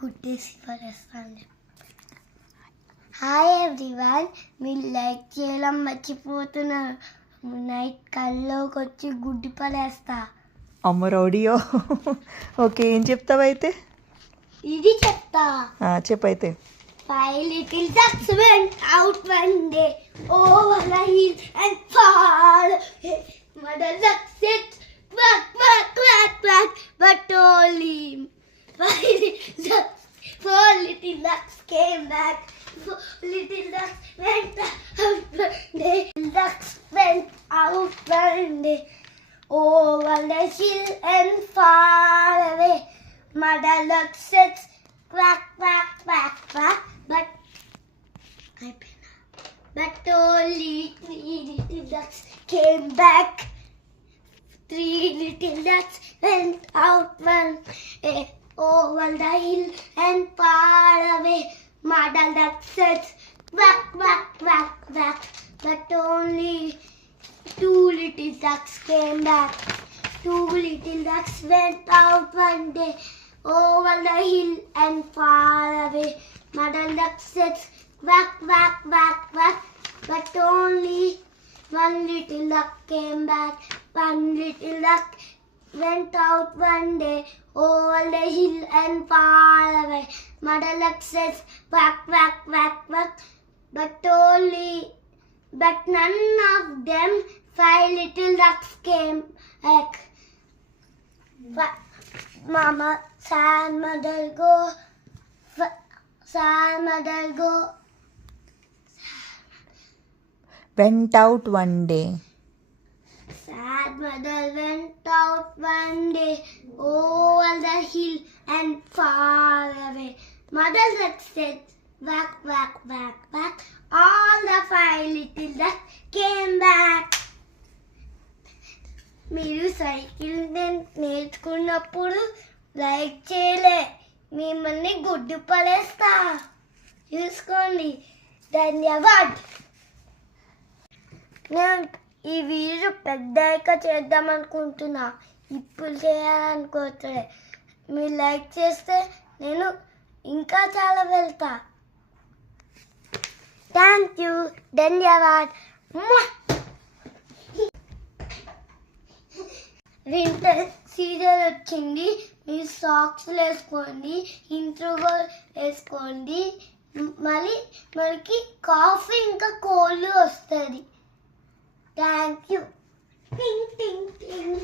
కుట్టేసి పడేస్తాను. Hi everyone, మీరు లైక్ చేయడం మర్చిపోతున్నారు. నైట్ కల్లోకి వచ్చి గుడ్డి పడేస్తా. అమ్మ రౌడియో. ఓకే, ఏం చెప్తావైతే? ఇది చెప్తా. చెప్పైతే. 5 little ducks went out one day over the hill and far away. Mother duck said quack, quack, quack, quack, but only 5 little ducks. 4 little ducks came back. 4 little ducks went out one day. Ducks went out one day over the hill and far away. Mother duck said quack, quack, quack, quack, but only 3 little ducks came back. 3 little ducks went out one day over the hill and far away. Mother duck said quack, quack, quack, quack, but only 2 little ducks came back. 2 little ducks went out one day over the hill and far away. Mother duck said quack, quack, quack, quack, but only 1 little duck came back. 1 little duck went out one day over the hill and far away. Mother duck says quack, quack, quack, quack, but none of them 5 little ducks came back. Mama, sad mother go. Sad mother go. Went out one day. Sad mother went out one day over the hill and far away. Mother duck said quack, quack, quack, quack. All the 5 little ducks came back. మీరు సైకిల్ నేర్చుకున్నప్పుడు లైక్ చేయలే, మిమ్మల్ని గుడ్డు పడేస్తా. చూసుకోండి. ధన్యవాద్. నేను ఈ వీడియో పెద్దగా చేద్దాం అనుకుంటున్నా, ఇప్పుడు చేయాలనుకోవట్లే. మీరు లైక్ చేస్తే నేను ఇంకా చాలా వెళ్తా. Thank you. ధన్యవాద్. వింటర్ సీజన్ వచ్చింది. మీరు సాక్స్ వేసుకోండి, ఇంట్రో వేసుకోండి. మళ్ళీ మనకి కాఫీ ఇంకా కోల్డ్ వస్తుంది. Thank you. టింగ్ టింగ్ టింగ్.